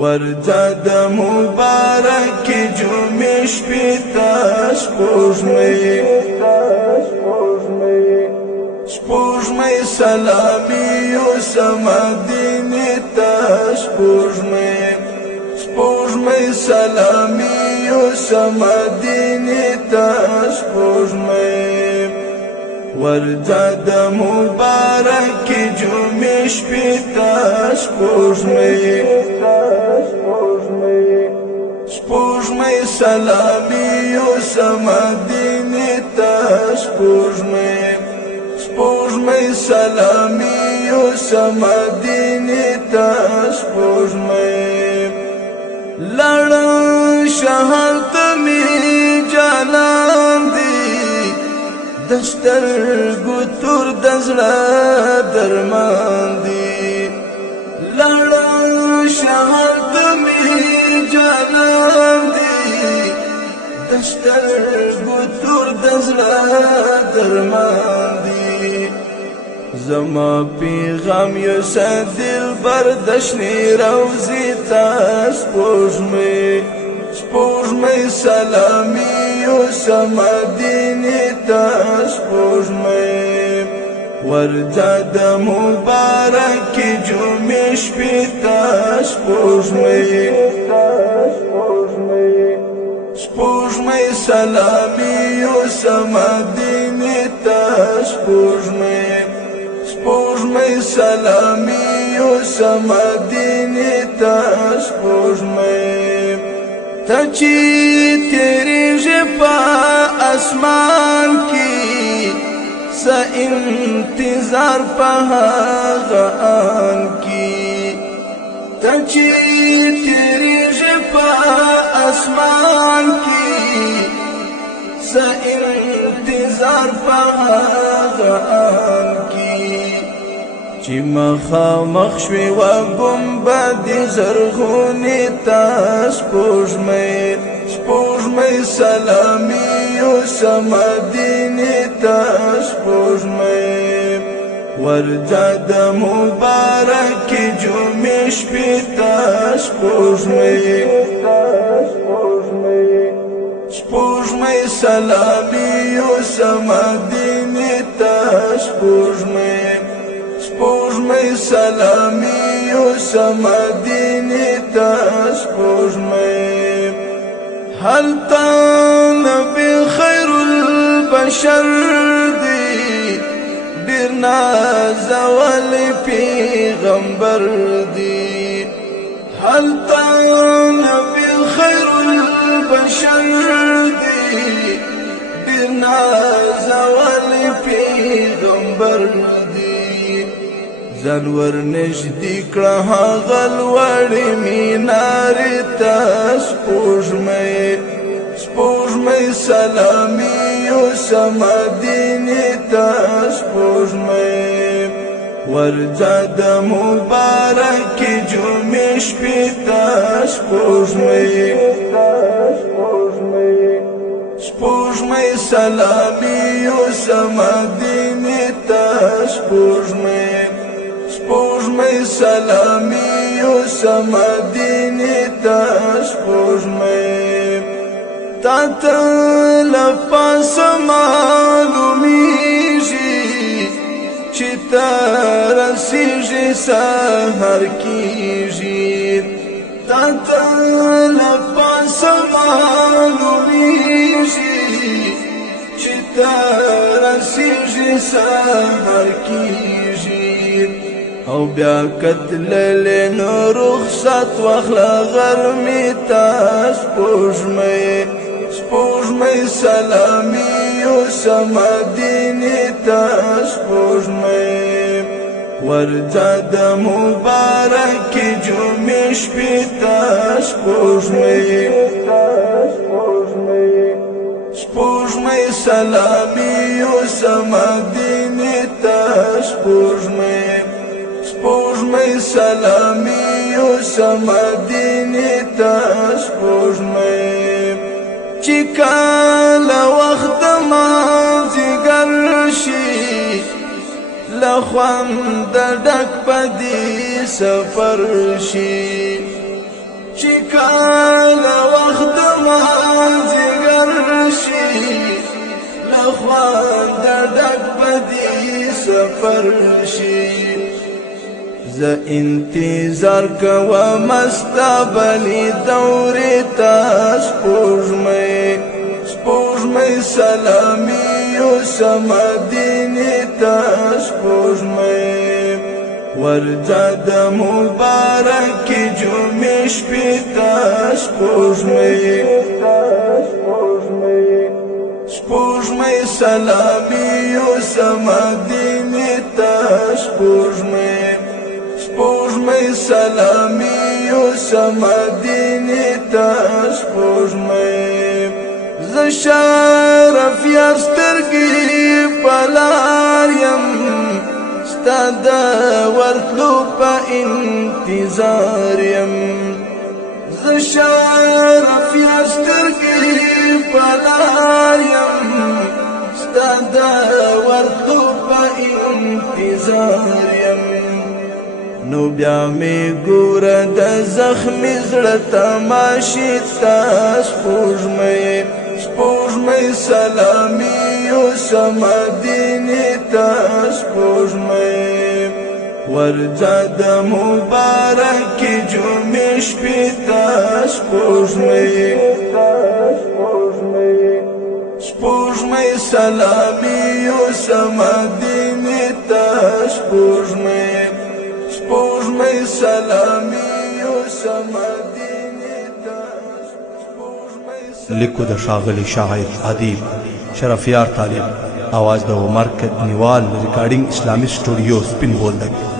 ورځه د مبارک جمعې شپې ته سپوږمۍ سلامي یوسم مدینې ته سپوږمۍ سلامي یوسم مدینې ته ورځه د مبارک جمعې شپې ته سپوږمۍ سلامي یوسم مدینې ته سپوږمۍ سلامي یوسم مدینې ته لړن شهر ته می جانان دی دسترګو تور د زړه درمان دی لړن شهر ته می جانان دی دسترګو تور د زړه درمان دی زما پیغام یوسف دلبر دشنی روزی تا سپوږمۍ سلامي یوسم مدینې ته ورځه د مبارک جمعې شپې ته سپوږمۍ سلامي یوسم مدینې ته سپوږمۍ سلامي یوسم مدینې ته ته چې تیریږې په اسمان کې څه انتظار په هغه آن کې ته چې تیریږې په اسمان کې څه انتظار په هغه آن کې چې مخامخ شوې و ګنبد زرغونې ته سپوږمۍ سلامي یوسم مدینې ته ورځه د مبارک جمعې شپې ته سپوږمۍ سلامي یوسم مدینې ته سپوږمۍ سلامي یوسم مدینې ته هلته نبی خیر البشر دی ډېر نازولی پیغمبر دی هلته نبی خیر البشر دی ډېر نازولی پیغمبر دی ځان ورنږدې کړه هغه لوړې مینارې ته سپوږمۍ سلامي یوسم مدینې ته ورځه د مبارک جمعې شپې ته سپوږمۍ سلامي یوسم مدینې ته سپوږمۍ سلامي یوسم مدینې ته تا ته له پاسه معلومیږي چې ته رسیږې سهار کیږي تا ته له پاسه معلومیږي چې ته رسیږې سهار کیږي او بیا کتللې نو رخصت واخله غرمې ته سپوږمۍ سلامي یوسم مدینې ته ورځه د مبارک جمعې شپې ته سپوږمۍ سلامي یوسم مدینې ته سپوږمۍ سلامي یوسم مدینې ته چې کله وخت مازدیګر شي له خوند ډک په دې سفر شي چې کله وخت مازدیګر شي له خونده ډک به دې سفر شي زه انتظار کوم ستا بلې دورې ته سپوږمۍ سلامي یوسم مدینې ته سپوږمۍ ورځه د مبارکې جمعې شپې ته سپوږمۍ سلامي یوسم مدینې ته سپوږمۍ سلامي یوسم مدینې ته سپوږمۍ زه شرف یار سترګې په لار یم ستا د ورتلو په انتظار یم زه شرف یار سترګې په لار یم ستا د ورتلو په انتظار یم نو بیا می ګوره د زخمي زړه تماشې ته سپوږمۍ سلامي یوسم مدینې ته سپوږمۍ ورځه د مبارکې جمعې شپې ته سپوږمۍ سلامي یوسم مدینې ته سپوږمۍ سلامي یوسم مدینې ته لیکو د ښاغلي شاعر ادیب شرفیار طالب، आवाज د عمر کدنیوال، ریکارډینګ اسلامي سټوډیو سپین بولدک.